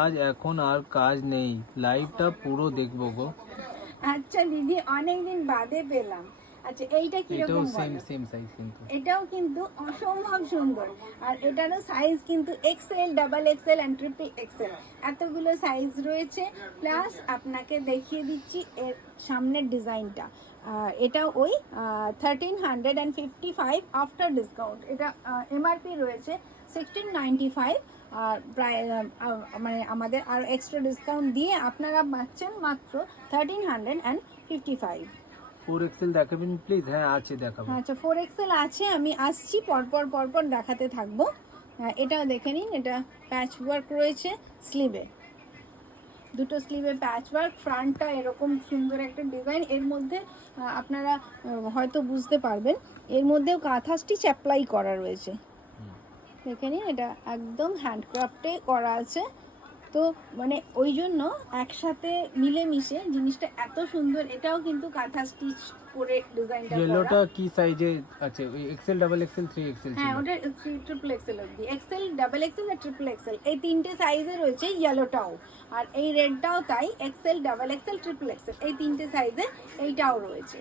আজ এখন আর কাজ নেই, লাইভটা পুরো দেখবো গো। আচ্ছা দিদি, অনেকদিন বাদে পেলাম। আচ্ছা এইটা কিরকম বলো? সেম সাইজ কিন্তু। এটাও কিন্তু অসম্ভব সুন্দর। আর এটারও সাইজ কিন্তু XL, double XL and triple XL, এতগুলো সাইজ রয়েছে। প্লাস আপনাকে দেখিয়ে দিচ্ছি এর সামনের ডিজাইনটা। এটা ওই 1355 আফটার ডিসকাউন্ট। এটা এমআরপি রয়েছে 1695, আর প্রায় মানে আমাদের আরও এক্সট্রা ডিসকাউন্ট দিয়ে আপনারা পাচ্ছেন মাত্র 1355। 4XL দেখাবেন প্লিজ? হ্যাঁ আছে, দেখাবো। আচ্ছা 4XL আছে, আমি আসছি পরপর পরপর দেখাতে থাকবো। এটা দেখে নিন, এটা প্যাচ ওয়ার্ক রয়েছে স্লিভে, দুটো স্লিভে প্যাচ ওয়ার্ক, ফ্রন্টটা এরকম সুন্দর একটা ডিজাইন। এর মধ্যে আপনারা হয়তো বুঝতে পারবেন, এর মধ্যেও কাঁথা স্টিচ অ্যাপ্লাই করা রয়েছে। দেখে নিন, এটা একদম হ্যান্ডক্রাফটে করা আছে। তো মানে ওই জন্য একসাথে মিলেমিশে জিনিসটা এত সুন্দর। এটাও কিন্তু কাঁথা স্টিচ করে ডিজাইনটা করা। ইয়েলোটা কি সাইজে আছে? ওই এক্সেল, ডাবল এক্সেল, 3XL? হ্যাঁ, ওটা ট্রিপল এক্সেল অবধি, এক্সেল, ডাবল এক্সেল আর ট্রিপল এক্সেল এই তিনটে সাইজে রয়েছে। ইয়েলোটাও আর এই রেডটাও তাই, XL, double XL, triple XL এই তিনটে সাইজে এইটাও রয়েছে।